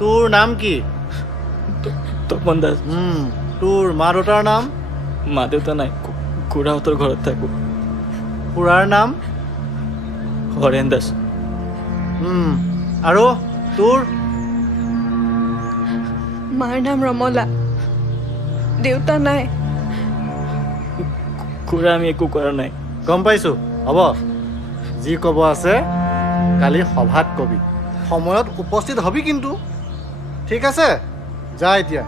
তোৰ নাম কি? তপন দাস। তোৰ মা দেউতাৰ নাম? মা দেউতা নাই, খুৰাহঁতৰ ঘৰত থাকোঁ। খুৰাৰ নাম? হৰেণ দাস। আৰু তোৰ? মাৰ নাম ৰমলা, দেউতা নাই। খুৰা আমি একো কৰা নাই। গম পাইছোঁ, হ'ব। যি ক'ব আছে কালি সভাত কবি, সময়ত উপস্থিত হবি কিন্তু। ঠিক আছে, যা এতিয়া।